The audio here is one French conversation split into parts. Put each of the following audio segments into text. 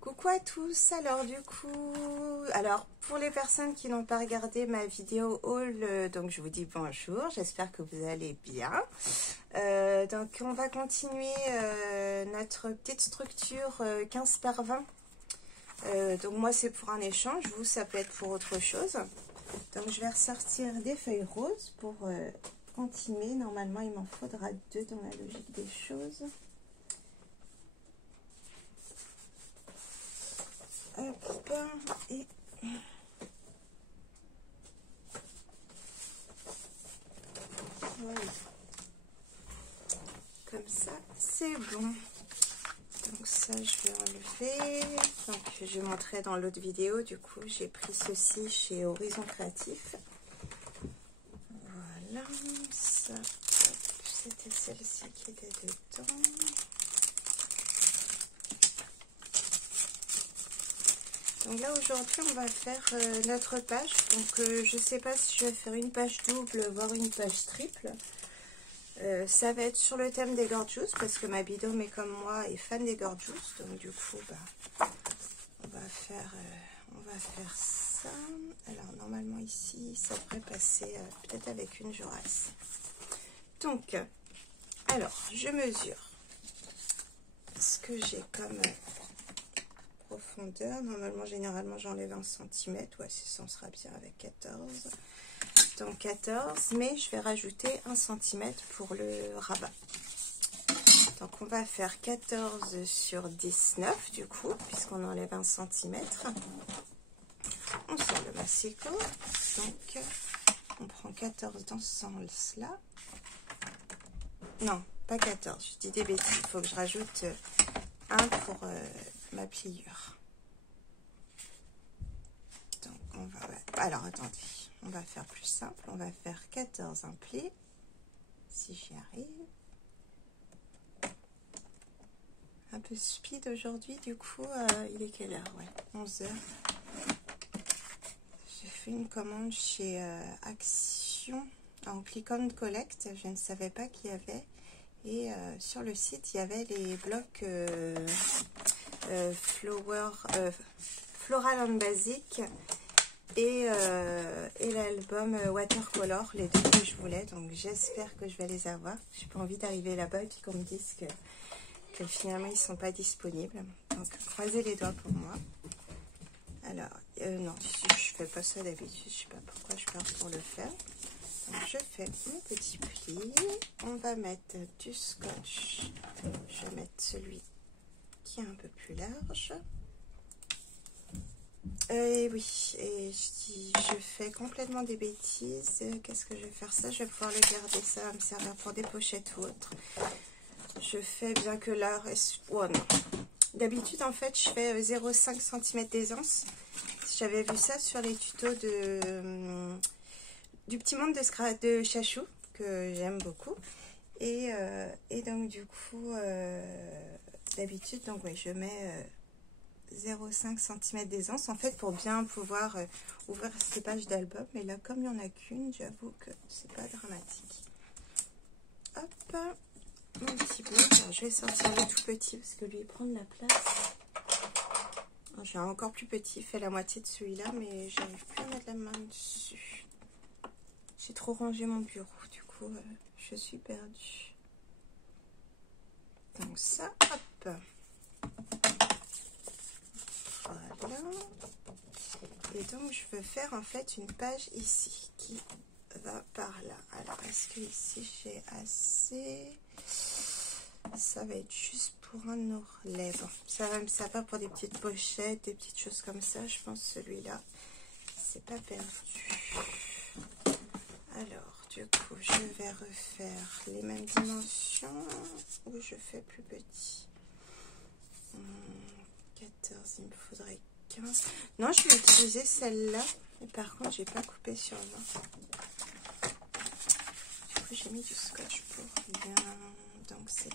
Coucou à tous, alors du coup, pour les personnes qui n'ont pas regardé ma vidéo haul, donc je vous dis bonjour, j'espère que vous allez bien. Donc on va continuer notre petite structure 15 par 20. Donc moi c'est pour un échange, vous ça peut être pour autre chose. Donc je vais ressortir des feuilles roses pour continuer, normalement il m'en faudra 2 dans la logique des choses. Hop, et voilà. Comme ça, c'est bon. Donc ça, je vais enlever. Donc je montrais dans l'autre vidéo. Du coup, j'ai pris ceci chez Horizon Créatif. Voilà. Ça, c'était celle-ci qui était dedans. Donc là aujourd'hui on va faire notre page, donc je sais pas si je vais faire une page double voire une page triple. Ça va être sur le thème des gorgeous parce que ma bidôme est comme moi est fan des gorgeous, donc du coup on va faire ça. Alors normalement ici ça devrait passer peut-être avec une jorasse. Donc alors je mesure ce que j'ai comme profondeur. Normalement, généralement, j'enlève 1 cm. Ouais, ça sera bien avec 14. Donc 14, mais je vais rajouter 1 cm pour le rabat. Donc on va faire 14 sur 19 du coup, puisqu'on enlève 1 cm. On sort le massicot. Donc on prend 14 dans ce sens-là. Non, pas 14, je dis des bêtises. Il faut que je rajoute 1 pour ma pliure. Donc on va, alors attendez, on va faire plus simple, on va faire 14 en pli, si j'y arrive. Un peu speed aujourd'hui, du coup, il est quelle heure? Ouais, 11 h. J'ai fait une commande chez Action en click on collect, je ne savais pas qu'il y avait, et sur le site il y avait les blocs Floral and Basic et l'album Watercolor, les deux que je voulais, donc j'espère que je vais les avoir. J'ai pas envie d'arriver là-bas et puis qu'on me dise que finalement ils sont pas disponibles, donc croisez les doigts pour moi. Alors non, je fais pas ça d'habitude, je sais pas pourquoi je pars pour le faire. Donc je fais mon petit pli, on va mettre du scotch, je vais mettre celui qui est un peu plus large. Et oui, et je fais complètement des bêtises. Qu'est-ce que je vais faire ça? Je vais pouvoir le garder, ça va me servir pour des pochettes ou autre. Je fais bien que là, oh non. D'habitude, en fait, je fais 0,5 cm d'aisance. J'avais vu ça sur les tutos du petit monde de Chachou, que j'aime beaucoup. Et donc, du coup, d'habitude, donc oui, je mets 0,5 cm d'aisance, en fait, pour bien pouvoir ouvrir ces pages d'album. Mais là, comme il n'y en a qu'une, j'avoue que c'est pas dramatique. Hop, mon petit bloc. Alors, je vais sortir le tout petit parce que lui, il prend de la place. J'ai un encore plus petit, il fait la moitié de celui-là, mais j'arrive plus à mettre la main dessus. J'ai trop rangé mon bureau, du coup, je suis perdue. Donc ça, hop. Voilà. Et donc je veux faire en fait une page ici qui va par là. Alors est-ce que ici j'ai assez? Ça va être juste pour un ourlet. Bon, ça va me servir pour des petites pochettes, des petites choses comme ça. Je pense celui-là, c'est pas perdu. Alors du coup je vais refaire les mêmes dimensions ou je fais plus petit. 14, il me faudrait 15. Non, je vais utiliser celle-là. Mais par contre, j'ai pas coupé sur 20. Du coup, j'ai mis du scotch pour rien. Donc, c'est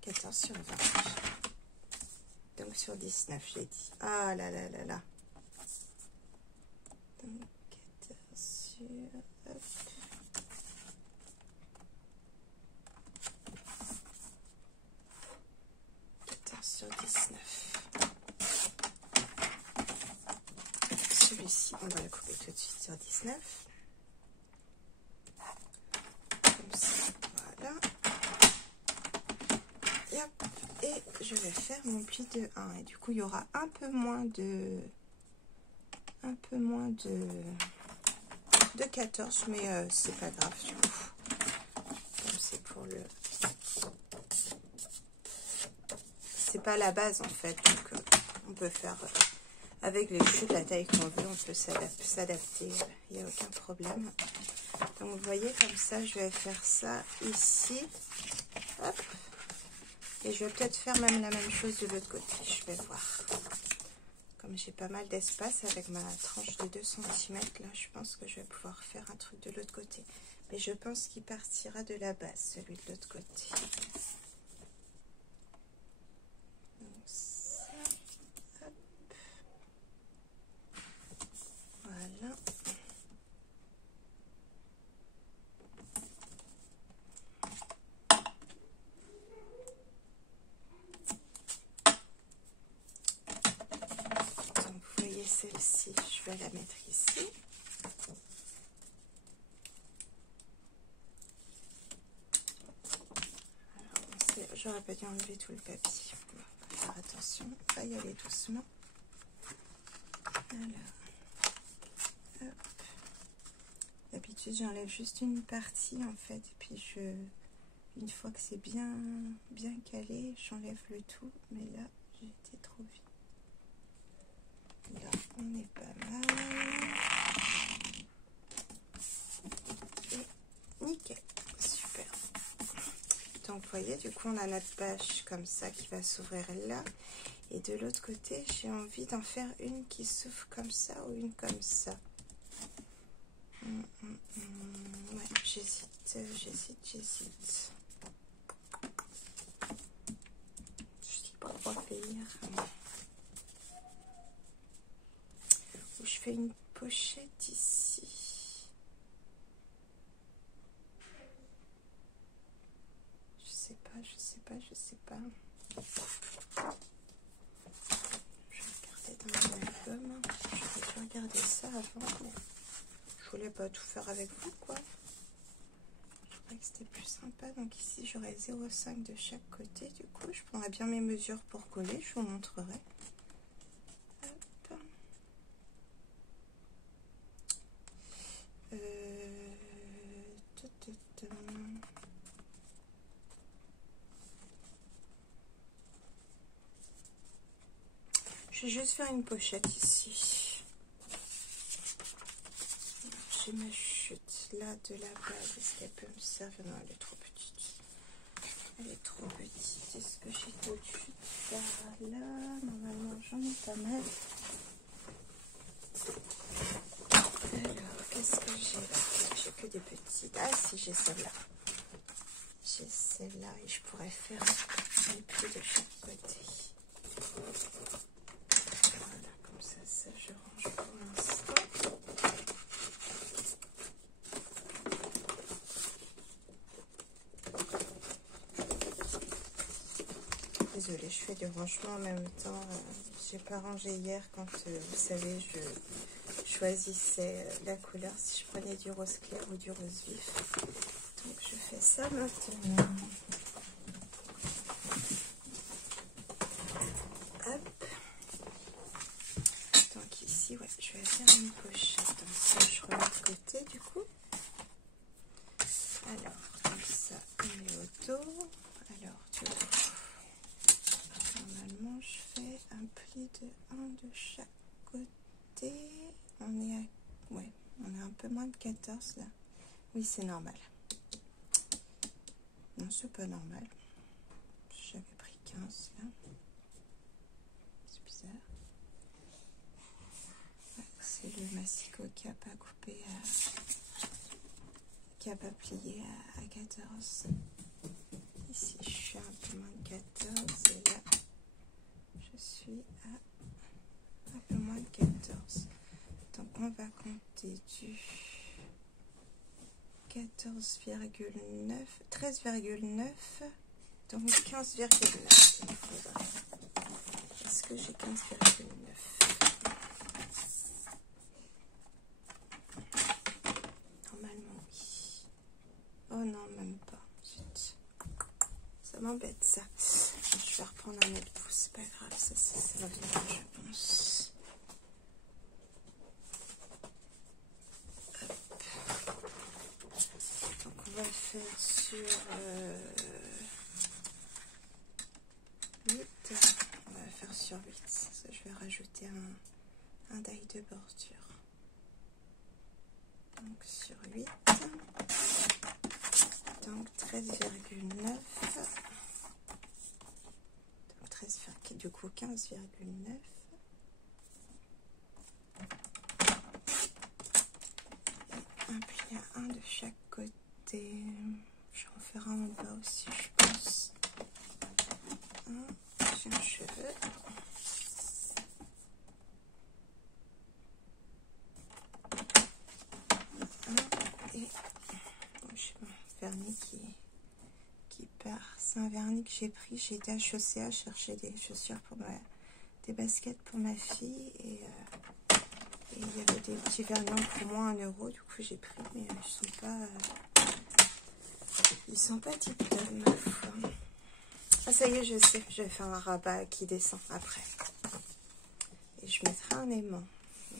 14 sur 20. Donc, sur 19, j'ai dit. Ah là là là là. Donc, 14 sur... Hop. sur 19. Celui-ci, on va le couper tout de suite sur 19. Comme ça, voilà. Et hop, et je vais faire mon pli de 1. Et du coup, il y aura un peu moins de 14, mais c'est pas grave du coup. Comme c'est pour le... C'est pas la base en fait, donc on peut faire avec les choux de la taille qu'on veut, on peut s'adapter, il n'y a aucun problème. Donc vous voyez, comme ça, je vais faire ça ici. Hop. Et je vais peut-être faire même la même chose de l'autre côté, je vais voir. Comme j'ai pas mal d'espace avec ma tranche de 2 cm, là, je pense que je vais pouvoir faire un truc de l'autre côté. Mais je pense qu'il partira de la base, celui de l'autre côté. Donc ça, hop. Voilà. Donc vous voyez celle-ci, je vais la mettre ici. J'aurais pas dû enlever tout le papier. On va faire attention, on va y aller doucement. Alors, hop. D'habitude, j'enlève juste une partie en fait, et puis une fois que c'est bien calé, j'enlève le tout. Mais là, j'ai été trop vite. Là, on est pas mal. Et nickel, super. Donc vous voyez, du coup on a notre bâche comme ça qui va s'ouvrir là, et de l'autre côté j'ai envie d'en faire une qui s'ouvre comme ça ou une comme ça. Ouais, j'hésite. Je sais pas quoi faire. Ou je fais une pochette ici. Je sais pas. Je vais regarder dans mon album. J'aurais dû regarder ça avant, mais je voulais pas tout faire avec vous, quoi. Je croyais que c'était plus sympa. Donc ici, j'aurai 0,5 de chaque côté. Du coup, je prendrai bien mes mesures pour coller. Je vous montrerai. Hop. Je vais juste faire une pochette ici. J'ai ma chute là de la base. Est-ce qu'elle peut me servir? Non, elle est trop petite. Elle est trop petite. Est-ce que j'ai d'autres chutes par là? Normalement, j'en ai pas mal. Alors, qu'est-ce que j'ai là? J'ai que des petites. Ah si, j'ai celle-là. J'ai celle-là et je pourrais faire un pli de chaque côté. Voilà, comme ça je range pour l'instant. Désolée, je fais du rangement en même temps. J'ai pas rangé hier quand, vous savez, je choisissais la couleur, si je prenais du rose clair ou du rose vif. Donc je fais ça maintenant. Hop. Donc ici, ouais, je vais faire une pochette. Donc ça, je remets de côté du coup. Alors, donc ça, on met au dos. Alors, du coup, normalement, je fais un pli de 1 de chaque côté. On est à, ouais, on est un peu moins de 14 là. Oui, c'est normal. Non, c'est pas normal. J'avais pris 15 là. C'est bizarre. Ouais, c'est le massicot qui a pas coupé, qui a pas plié à 14. Ici, je suis un peu moins de 14 et là, je suis à un peu moins de 14. Donc, on va compter du 14,9, 13,9, donc 15,9. que j'ai 15,9? Normalement, oui. Oh non, même pas. Zut. Ça m'embête, ça. Je vais reprendre un autre pouce, c'est pas grave, ça va venir, je pense. Hop. Donc, on va faire sur 8. On va faire sur 8. Je vais rajouter un die de bordure. Donc, sur 8. Donc, 13,9. Donc, 13, du coup, 15,9. Un pli à 1 de chaque côté. Je vais en faire un en bas aussi, je pense. J'ai un cheveu. Et j'ai mon vernis qui part. C'est un vernis que j'ai pris. J'ai été à Chaussea chercher des chaussures pour des baskets pour ma fille. Et il y avait des petits vernis pour moins 1 euro. Du coup, j'ai pris, mais ils sont pas tip-top, ma foi. Ah, ça y est, je sais. Je vais faire un rabat qui descend après. Et je mettrai un aimant.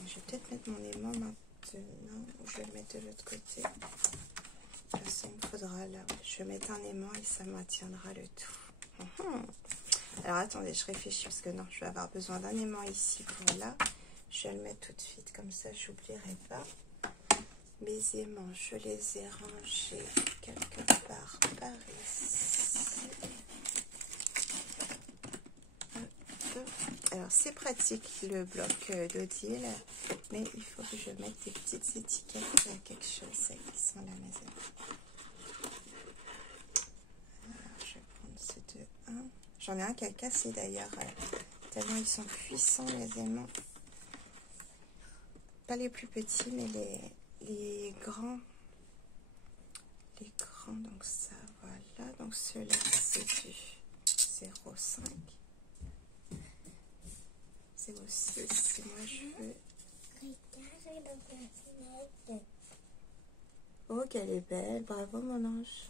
Je vais peut-être mettre mon aimant maintenant. Ou je vais le mettre de l'autre côté. Ça, il me faudra là. Je vais mettre un aimant et ça maintiendra le tout. Alors, attendez, je réfléchis parce que non, je vais avoir besoin d'un aimant ici pour là. Je vais le mettre tout de suite. Comme ça, j'oublierai pas. Mes aimants, je les ai rangés quelque part par ici. Alors, c'est pratique le bloc d'Odile, mais il faut que je mette des petites étiquettes à quelque chose. Ça, qui sont là, mes amis. Alors, je vais prendre ceux de 1. J'en ai un qui a cassé d'ailleurs, tellement ils sont puissants, les aimants. Pas les plus petits, mais les grands. Les grands, donc ça, voilà. Donc ceux-là, c'est du 0,5. 0,6. Moi, je veux... Oh, qu'elle est belle. Bravo, mon ange.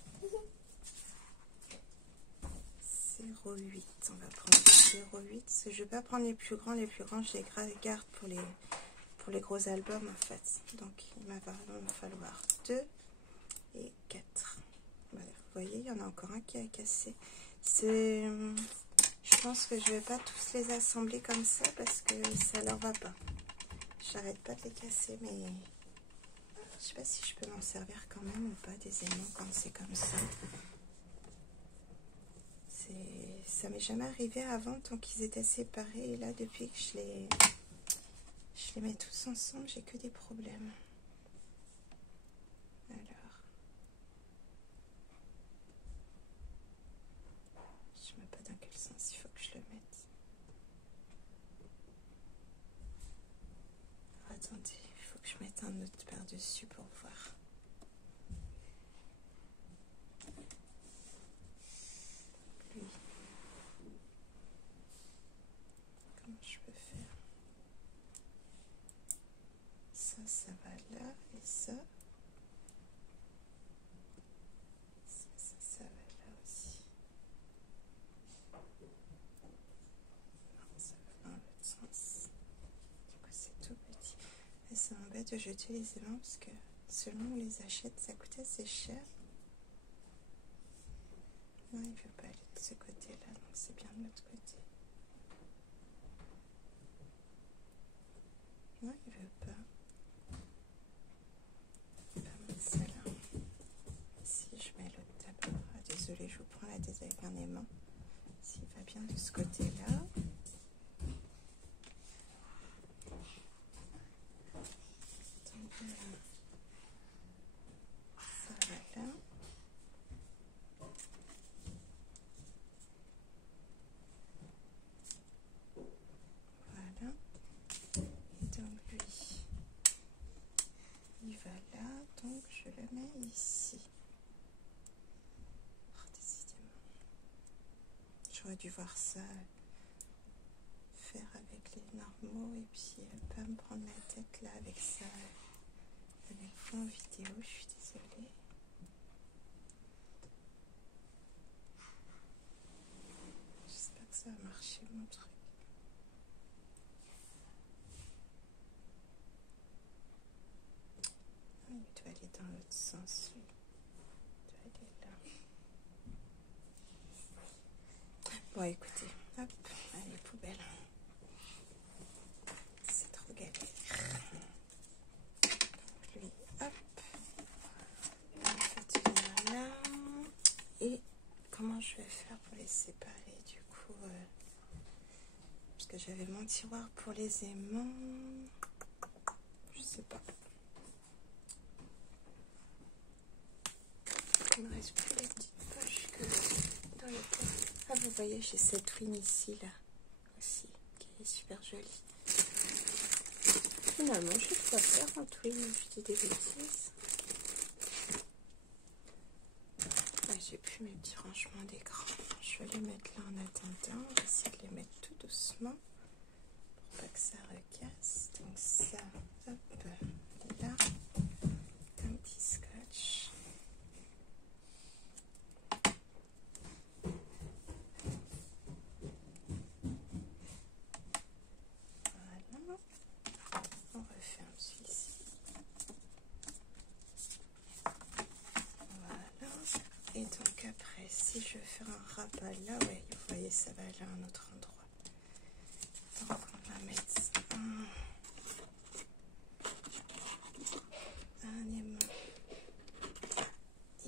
0,8. On va prendre 0,8. Parce que je ne vais pas prendre les plus grands. Les plus grands, je les garde pour les gros albums, en fait. Donc, il va falloir 2 et 4. Voilà, vous voyez, il y en a encore un qui a cassé. Je pense que je vais pas tous les assembler comme ça parce que ça leur va pas. J'arrête pas de les casser, mais je sais pas si je peux m'en servir quand même ou pas des aimants quand c'est comme ça. Ça m'est jamais arrivé avant tant qu'ils étaient séparés, et là depuis que je les mets tous ensemble, j'ai que des problèmes. Alors, je sais même pas dans quel sens il faut que je le mette. Attendez, il faut que je mette un autre par-dessus pour voir. Lui. Comment je peux faire? Ça va là, et ça va là aussi. Non, ça va dans l'autre sens. Du coup, c'est tout petit. Et ça m'embête de jeter les aimants parce que selon où on les achète, ça coûte assez cher. Non, il ne veut pas aller de ce côté-là, donc c'est bien de l'autre côté. Non, il ne veut pas. Celle-là. Si je mets l'autre d'abord. Ah, désolée, je vous prends la tête avec un aimant. S'il va bien de ce côté-là. Donc ça va là. Voilà. Et donc lui, il va là. Donc je le mets ici. Décidément. J'aurais dû voir ça micro et puis pas me prendre la tête là avec ça, avec vous en vidéo, je suis désolée. J'espère que ça va marcher mon truc. Ah, il doit aller dans l'autre sens, oui. Il doit aller là. Bon, écoutez, hop, allez, poubelle. C'est trop galère. Donc, lui, hop. On va faire là. Et comment je vais faire pour les séparer du coup parce que j'avais mon tiroir pour les aimants. Je sais pas. Il me reste plus les petites poches que dans le coin. Ah, vous voyez, j'ai cette wing ici, là, aussi, qui est super jolie. Finalement, je sais quoi faire en twin, je dis des bêtises. Ouais, j'ai plus mes petits rangements d'écran. Je vais les mettre là en attendant. On va essayer de les mettre tout doucement pour pas que ça recasse. Donc ça, hop, là, un petit scotch. Voilà. On referme celui-ci. Voilà. Et donc après, si je veux faire un rabat là, ouais, vous voyez, ça va aller à un autre endroit. Donc on va mettre un aimant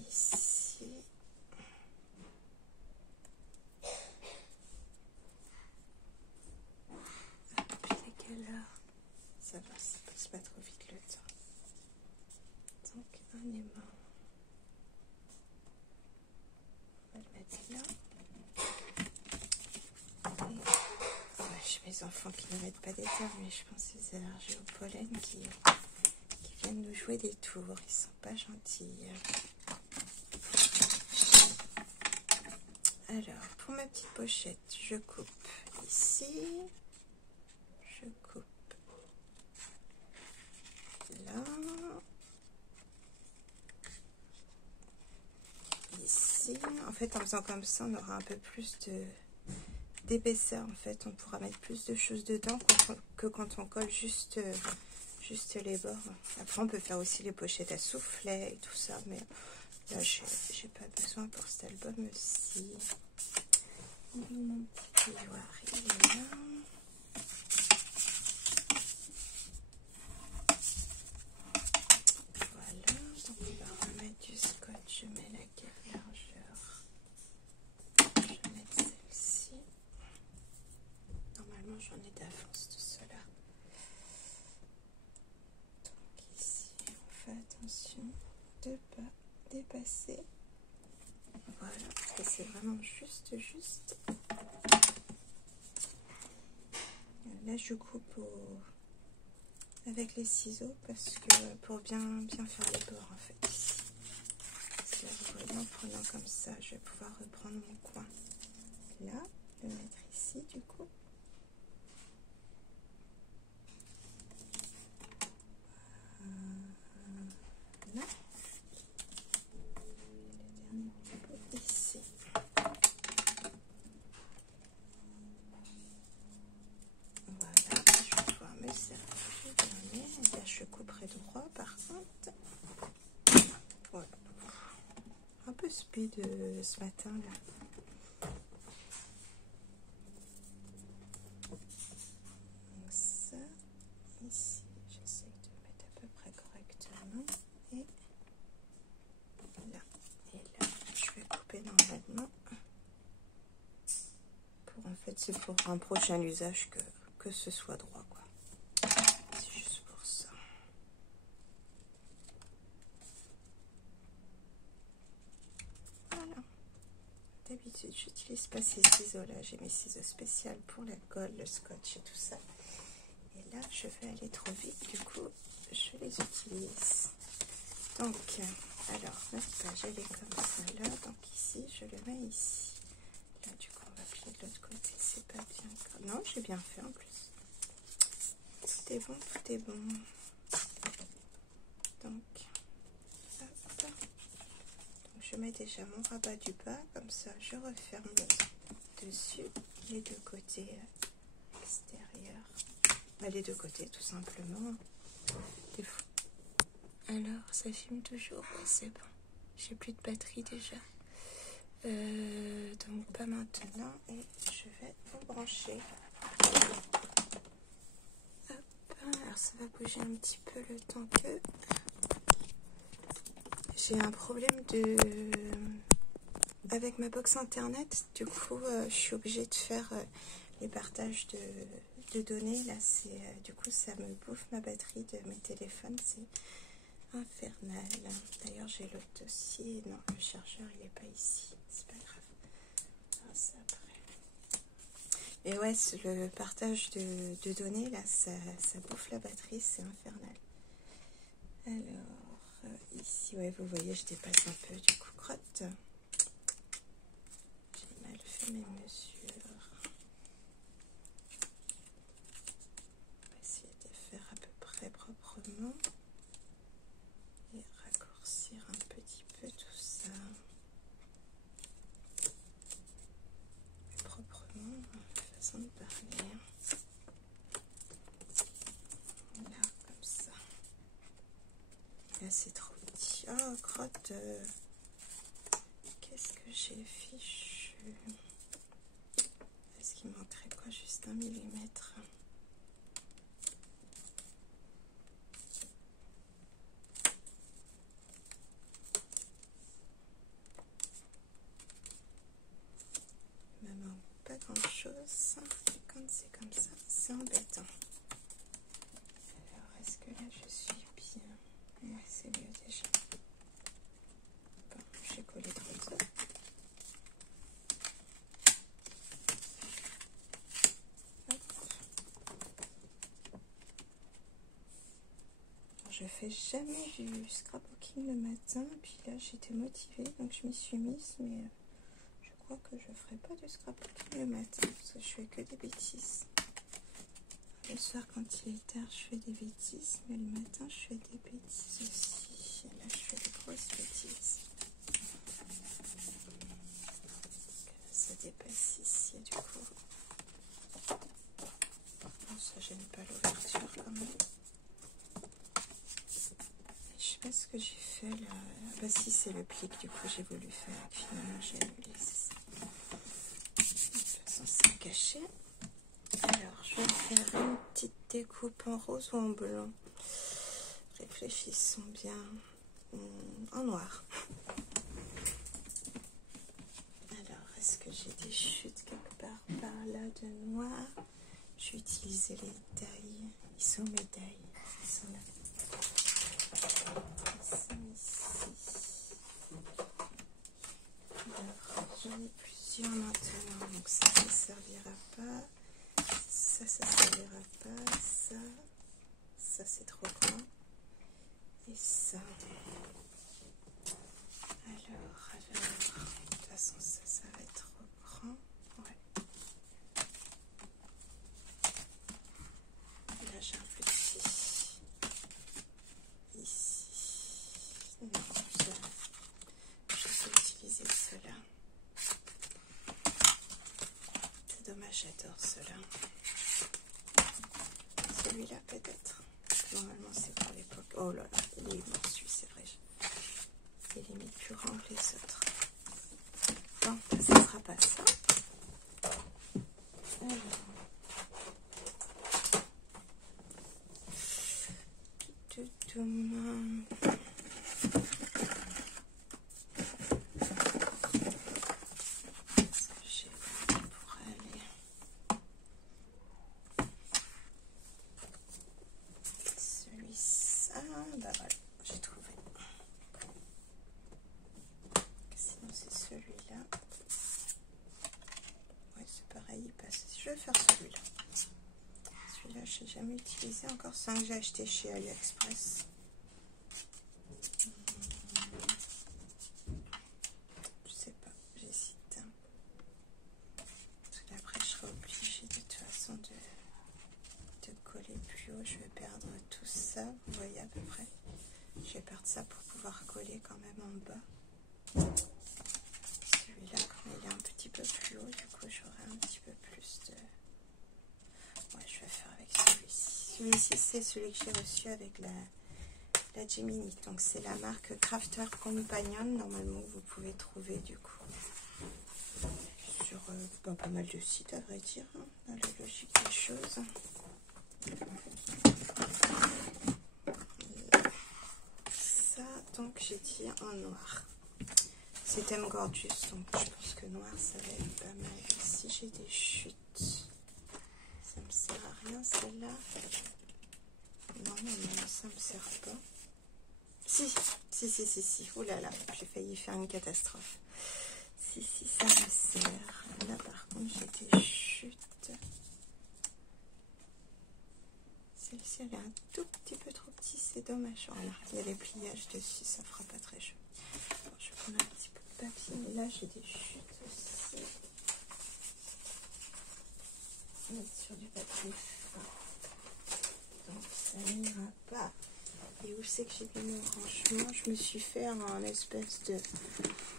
ici. Puis à quelle heure? Ça va, ça passe pas trop vite le temps. Donc un aimant. On va le mettre là. Et j'ai mes enfants qui ne mettent pas des terres, mais je pense qu'ils ont allergies au pollen qui viennent nous jouer des tours. Ils sont pas gentils. Alors, pour ma petite pochette, je coupe ici. Je coupe là. Ici. En fait, en faisant comme ça, on aura un peu plus d'épaisseur. En fait, on pourra mettre plus de choses dedans que quand on colle juste les bords. Après, on peut faire aussi les pochettes à soufflet et tout ça, mais là, j'ai pas besoin pour cet album-ci. Mon petit peignoir, il est là. Voilà, donc on va remettre du scotch. Je mets laquelle largeur? Je vais mettre celle-ci. Normalement, j'en ai d'avance de cela. Donc ici, on fait attention de ne pas dépasser. Voilà, et c'est vraiment juste. Là, je coupe avec les ciseaux parce que pour bien faire les bords en fait ici. Parce que là, vous voyez, en prenant comme ça, je vais pouvoir reprendre mon coin là, le mettre ici du coup. Là. Le dernier petit bout ici. Voilà, je vais pouvoir me servir du dernier. Et là, je couperai droit par contre. Voilà. Un peu speed ce matin là. Donc ça, ici, j'essaie de mettre à peu près correctement. Et là, je vais couper normalement. En fait, c'est pour un prochain usage que ce soit droit, quoi. C'est juste pour ça. Voilà. D'habitude, j'utilise pas ces ciseaux-là. J'ai mes ciseaux spéciaux pour la colle, le scotch et tout ça. Et là, je vais aller trop vite. Du coup, je les utilise. Donc, alors, notre page, elle est comme ça là. Donc ici, je le mets ici. Là, du coup, on va plier de l'autre côté. C'est pas bien. Non, j'ai bien fait en plus. tout est bon, tout est bon. Donc, hop. Donc je mets déjà mon rabat du bas, comme ça je referme le dessus, les deux côtés extérieurs. Les deux côtés tout simplement. Des fois. Alors, ça filme toujours? Ouais, c'est bon. J'ai plus de batterie déjà. Donc pas maintenant. Et je vais vous brancher. Hop. Alors ça va bouger un petit peu le temps que... J'ai un problème avec ma box internet. Du coup, je suis obligée de faire les partages de données. Là, du coup, ça me bouffe ma batterie de mes téléphones. C'est infernal. D'ailleurs, j'ai l'autre dossier. Non, le chargeur, il n'est pas ici. C'est pas grave. Ah, ça après. Et ouais, le partage de données, là, ça bouffe la batterie. C'est infernal. Alors, ici, ouais, vous voyez, je dépasse un peu du coup, crotte. J'ai mal fait mes mesures. On va essayer de faire à peu près proprement. Et raccourcir un petit peu tout ça. Proprement, façon de parler. Là, comme ça. Là, c'est trop petit. Oh, crotte. Qu'est-ce que j'ai fichu? Est-ce qu'il manquerait quoi? Juste 1 millimètre. Il me manque pas grand-chose. Quand c'est comme ça, c'est embêtant. Alors, est-ce que là, je suis bien? Ouais, c'est mieux déjà. Bon, j'ai collé trop tôt. Je fais jamais du scrapbooking le matin, puis là j'étais motivée donc je m'y suis mise, mais je crois que je ferai pas du scrapbooking le matin parce que je fais que des bêtises. Le soir quand il est tard je fais des bêtises, mais le matin je fais des bêtises aussi. Et là je fais des grosses bêtises. Là, ça dépasse ici du coup. Bon, ça gêne pas l'ouverture quand même. Je sais pas ce que j'ai fait là. Bah si, c'est le pli que du coup j'ai voulu faire. Finalement j'ai annulé. De toute façon c'est caché. Alors je vais faire une petite découpe en rose ou en blanc. Réfléchissons bien. En noir. Alors est-ce que j'ai des chutes quelque part par là de noir? Je vais utiliser les tailles. Ils sont mes tailles. Ils sont là. J'en ai plusieurs maintenant, donc ça ne servira pas, ça servira pas, ça c'est trop grand, et ça. Alors, de toute façon ça va être trop grand, ouais. Là j'ai un petit, ici, non, je vais utiliser cela. Dommage, j'adore cela. Celui-là peut-être. Normalement c'est pour l'époque. Oh là là, il est immense, c'est vrai. Il est limite plus grand que les autres. Bon, ça ne sera pas ça. Alors. Bah voilà, j'ai trouvé. Sinon c'est celui-là. Ouais, c'est pareil, il passe. Je vais faire celui-là. Celui-là, je n'ai jamais utilisé encore. C'est un que j'ai acheté chez AliExpress. Je sais pas, j'hésite. Parce qu'après, je serai obligée de toute façon de coller plus fluo, je vais perdre tout ça, vous voyez à peu près. Je vais perdre ça pour pouvoir coller quand même en bas. Celui-là, quand il est un petit peu plus haut, du coup j'aurai un petit peu plus de... Ouais, je vais faire avec celui-ci. Celui-ci, c'est celui que j'ai reçu avec la Gemini. Donc c'est la marque Crafter Companion, normalement vous pouvez trouver du coup sur pas mal de sites à vrai dire, hein, dans la logique des choses. Ça, donc j'ai dit en noir. C'est thème gorgeous, donc je pense que noir ça va être pas mal. Ici j'ai des chutes. Ça me sert à rien celle-là. Non, ça me sert pas. Si. Ouh là là, j'ai failli faire une catastrophe. Si, ça me sert. Là par contre j'ai des chutes. Celle-ci elle est un tout petit peu trop petit, c'est dommage. Oh là, il y a les pliages dessus, ça fera pas très joli. Bon, je vais prendre un petit peu de papier, mais là j'ai des chutes aussi. On est sur du papier fin. Donc ça n'ira pas. Et où c'est que j'ai mis mon rangement? Je me suis fait un espèce de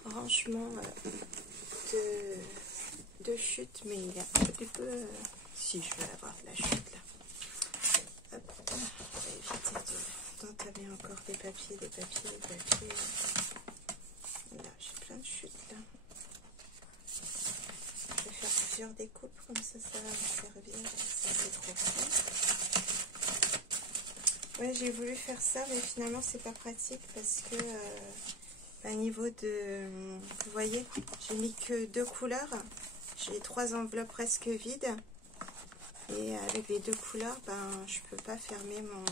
rangement de chute, mais il est un petit peu... Si, je vais avoir de la chute là. Hop, on va éviter d'entamer encore des papiers. Là, j'ai plein de chutes là. Je vais faire plusieurs découpes, comme ça va me servir. Ça, c'est trop bien. Ouais, j'ai voulu faire ça, mais finalement, c'est pas pratique parce que, au niveau de... Vous voyez, j'ai mis que 2 couleurs. J'ai 3 enveloppes presque vides. Et avec les 2 couleurs, je peux pas fermer mon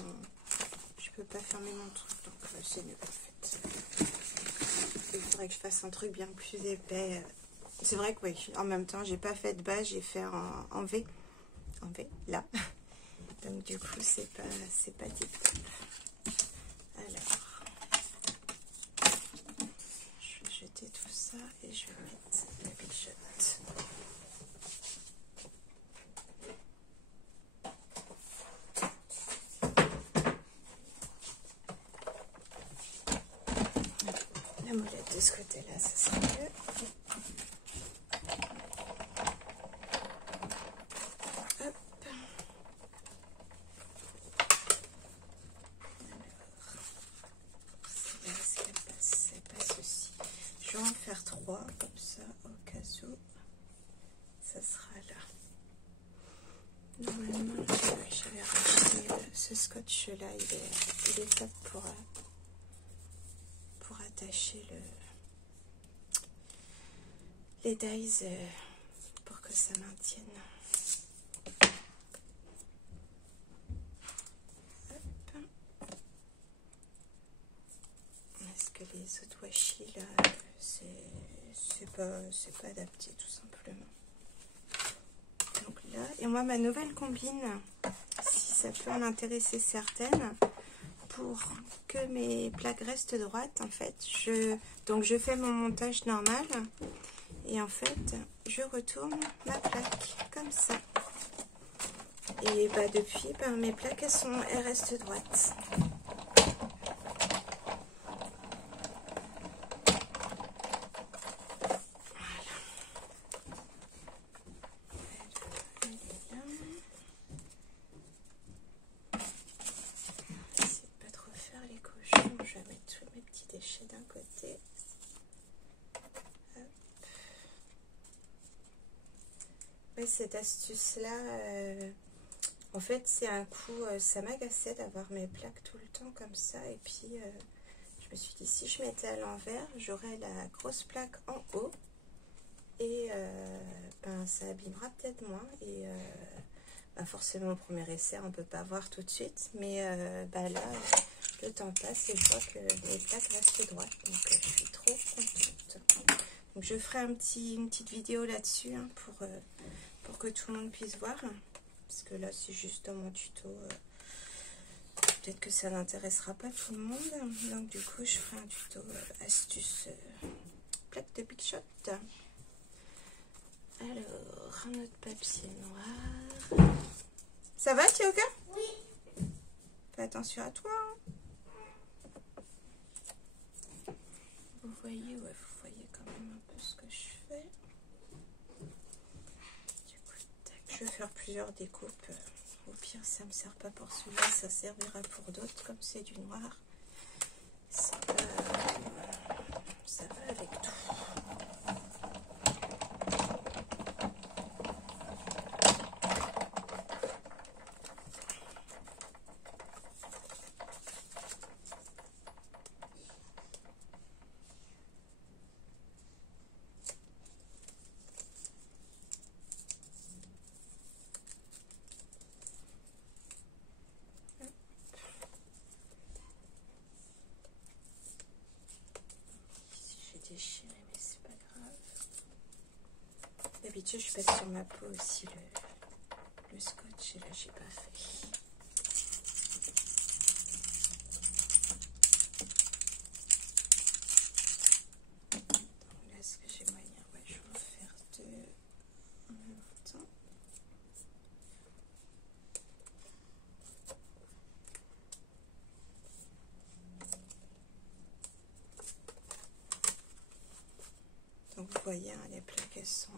truc, donc c'est nul en fait. Il faudrait que je fasse un truc bien plus épais. C'est vrai que oui, en même temps, j'ai pas fait de base, j'ai fait en V, là. Donc du coup, c'est pas tip top. Alors, je vais jeter tout ça et je vais mettre la bichotte. La molette de ce côté-là, ça sera mieux. Hop. Alors, est-ce qu'elle passe? Elle passe aussi. Je vais en faire 3, comme ça, au cas où. Ça sera là. Normalement, j'avais racheté ce scotch-là, il est top pour attacher les dies pour que ça maintienne. Hop. Est-ce que les autres washi là, c'est pas adapté tout simplement. Donc là, et moi ma nouvelle combine, si ça peut en intéresser certaines, pour que mes plaques restent droites, en fait, donc je fais mon montage normal et en fait je retourne ma plaque comme ça et depuis mes plaques elles restent droites. D'un côté. Oui, cette astuce là en fait c'est un coup ça m'agaçait d'avoir mes plaques tout le temps comme ça et puis je me suis dit si je mettais à l'envers j'aurais la grosse plaque en haut et ça abîmera peut-être moins et forcément au premier essai on peut pas voir tout de suite mais là le temps passe et je vois que les plaques restent droites, donc je suis trop contente. Donc je ferai une petite vidéo là-dessus hein, pour que tout le monde puisse voir, parce que là c'est juste dans mon tuto, peut-être que ça n'intéressera pas tout le monde, donc du coup je ferai un tuto astuce plaque de Big Shot. Alors, un autre papier noir. Ça va Tioka? Oui. Fais attention à toi. Vous voyez, ouais, vous voyez quand même un peu ce que je fais. Du coup, tac, je vais faire plusieurs découpes. Au pire, ça me sert pas pour celui-là, ça servira pour d'autres. Comme c'est du noir, ça va avec tout. Déchiré, mais c'est pas grave. D'habitude, je passe sur ma peau aussi le scotch, et là, j'ai pas fait. Donc là, est-ce que j'ai moyen? Ouais, je vais en faire deux en même temps. Donc vous voyez, hein, les plaques, elles sont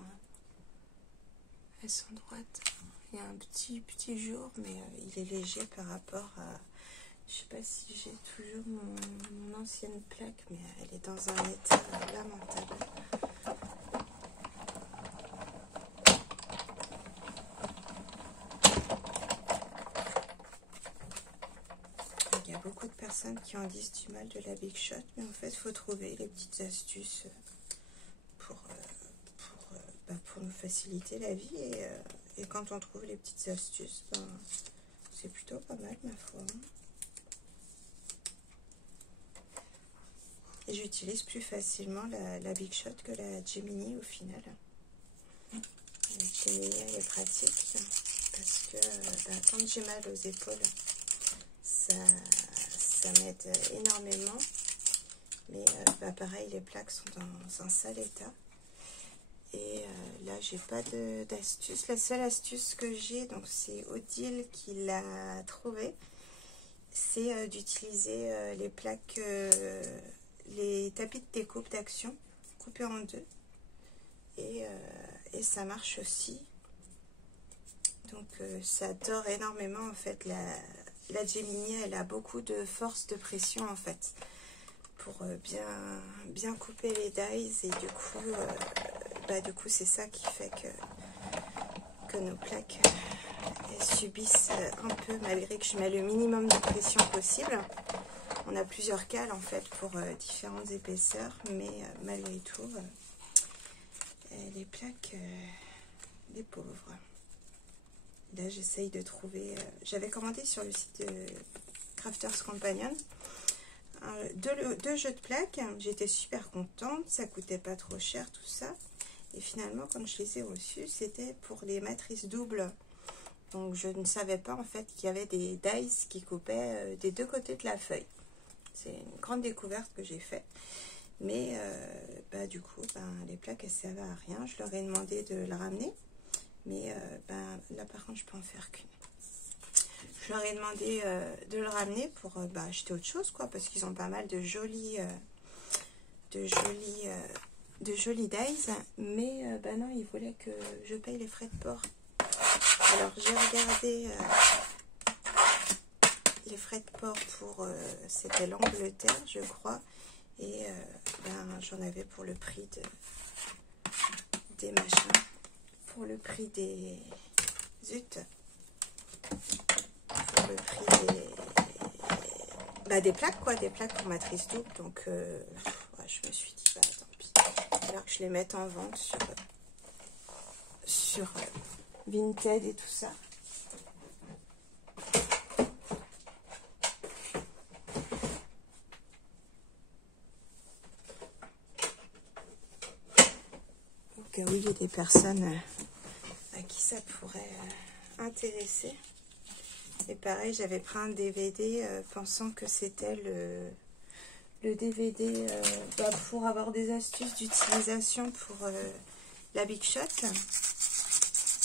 droites. Il y a un petit jour, mais il est léger par rapport à... Je sais pas si j'ai toujours mon ancienne plaque, mais elle est dans un état lamentable. Il y a beaucoup de personnes qui en disent du mal de la Big Shot, mais en fait, il faut trouver les petites astuces pour nous faciliter la vie. Et quand on trouve les petites astuces, ben, c'est plutôt pas mal, ma foi. Et j'utilise plus facilement la Big Shot que la Gemini au final. La Gemini, elle est pratique parce que quand j'ai mal aux épaules, ça m'aide énormément. Mais pareil, les plaques sont dans un sale état. Et là, j'ai pas d'astuce. La seule astuce que j'ai, donc c'est Odile qui l'a trouvé, c'est d'utiliser les plaques, les tapis de découpe d'Action, coupés en deux. Et ça marche aussi. Donc ça dore énormément en fait. La Gemini, elle a beaucoup de force de pression en fait, pour bien couper les dies. Et du coup, c'est ça qui fait que nos plaques elles subissent un peu, malgré que je mets le minimum de pression possible. On a plusieurs cales en fait pour différentes épaisseurs, mais malgré tout, les plaques, les pauvres. Là, j'essaye de trouver... J'avais commandé sur le site de Crafters Companion deux jeux de plaques. J'étais super contente, ça coûtait pas trop cher tout ça. Et finalement, quand je les ai reçus, c'était pour les matrices doubles. Donc, je ne savais pas en fait qu'il y avait des dies qui coupaient des deux côtés de la feuille. C'est une grande découverte que j'ai faite. Mais du coup, les plaques, elles ne servaient à rien. Je leur ai demandé de le ramener. Mais là, par contre, je peux en faire qu'une. Je leur ai demandé de le ramener pour acheter autre chose, quoi, parce qu'ils ont pas mal de jolis dies. Mais non, ils voulaient que je paye les frais de port. Alors, j'ai regardé les frais de port pour... c'était l'Angleterre, je crois. Et j'en avais pour le prix des machins. Pour le prix des... Zut. Pour le prix des plaques, quoi. Des plaques pour matrice double. Donc, je me suis dit, tant pis. Alors que je les mette en vente sur Vinted et tout ça. Donc, oui, il y a des personnes à qui ça pourrait intéresser. Et pareil, j'avais pris un DVD pensant que c'était le DVD pour avoir des astuces d'utilisation pour la Big Shot.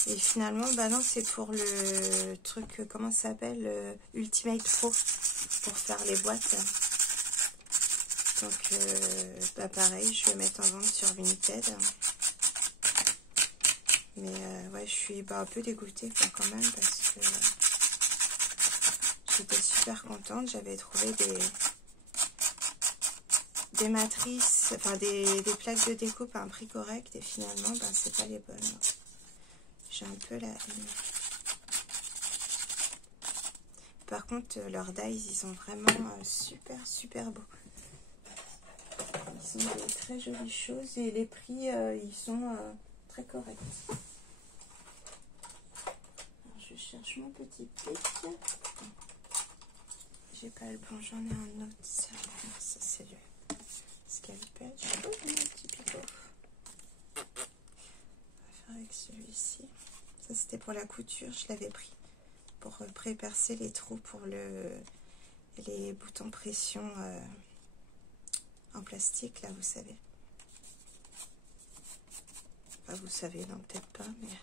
Et finalement, bah non, c'est pour le truc, comment ça s'appelle, Ultimate Pro, pour faire les boîtes. Donc, bah pareil, je vais mettre en vente sur Vinted. Mais ouais, je suis bah, un peu dégoûtée quand même, parce que j'étais super contente. J'avais trouvé des matrices, enfin des plaques de découpe à un prix correct, et finalement, bah, c'est pas les bonnes. J'ai un peu la haine. Par contre, leurs dies, ils sont vraiment super beaux. Ils sont des très jolies choses, et les prix, ils sont très corrects. Alors, je cherche mon petit pic. J'ai pas le bon, j'en ai un autre. Ça c'est le scalpel. Oh, mon petit picot. On va faire avec celui-ci. Ça, c'était pour la couture, je l'avais pris pour pré-percer les trous pour les boutons pression en plastique, là, vous savez. Enfin, vous savez, non, peut-être pas, mais